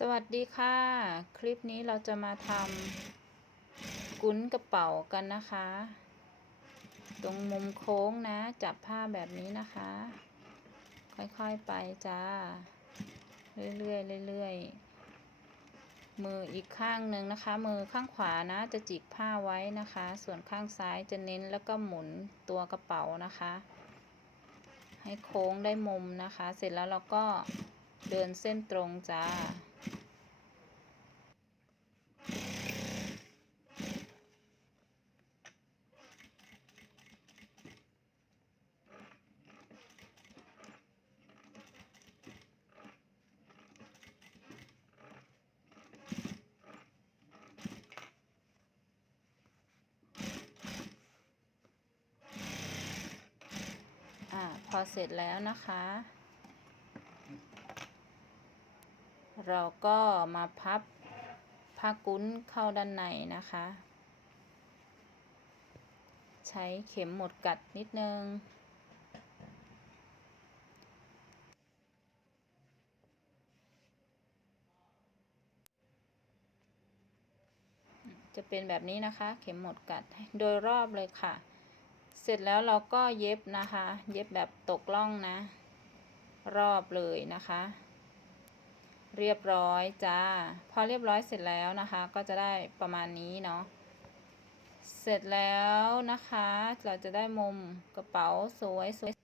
สวัสดีค่ะ คลิปนี้เราจะมาทำกุ้นกระเป๋ากันนะคะ ตรงมุมโค้งนะ จับผ้าแบบนี้นะคะ ค่อยๆไปจ้า เรื่อยๆเรื่อยๆมืออีกข้างหนึ่งนะคะ มือข้างขวานะจะจิกผ้าไว้นะคะ ส่วนข้างซ้ายจะเน้นแล้วก็หมุนตัวกระเป๋านะคะ ให้โค้งได้มุมนะคะ เสร็จแล้วเราก็ เดินเส้นตรงจ้า อ่า พอเสร็จแล้วนะคะ เราก็มาพับผ้ากุ้นเข้าด้านในนะคะ ใช้เข็มหมดกัดนิดนึง จะเป็นแบบนี้นะคะ เข็มหมดกัดโดยรอบเลยค่ะ เสร็จแล้วเราก็เย็บนะคะ เย็บแบบตกล่องนะ รอบเลยนะคะ เรียบร้อยจ้า พอเรียบร้อยเสร็จแล้วนะคะ ก็จะได้ประมาณนี้เนาะ เสร็จแล้วนะคะ เราจะได้มุมกระเป๋าสวยสวย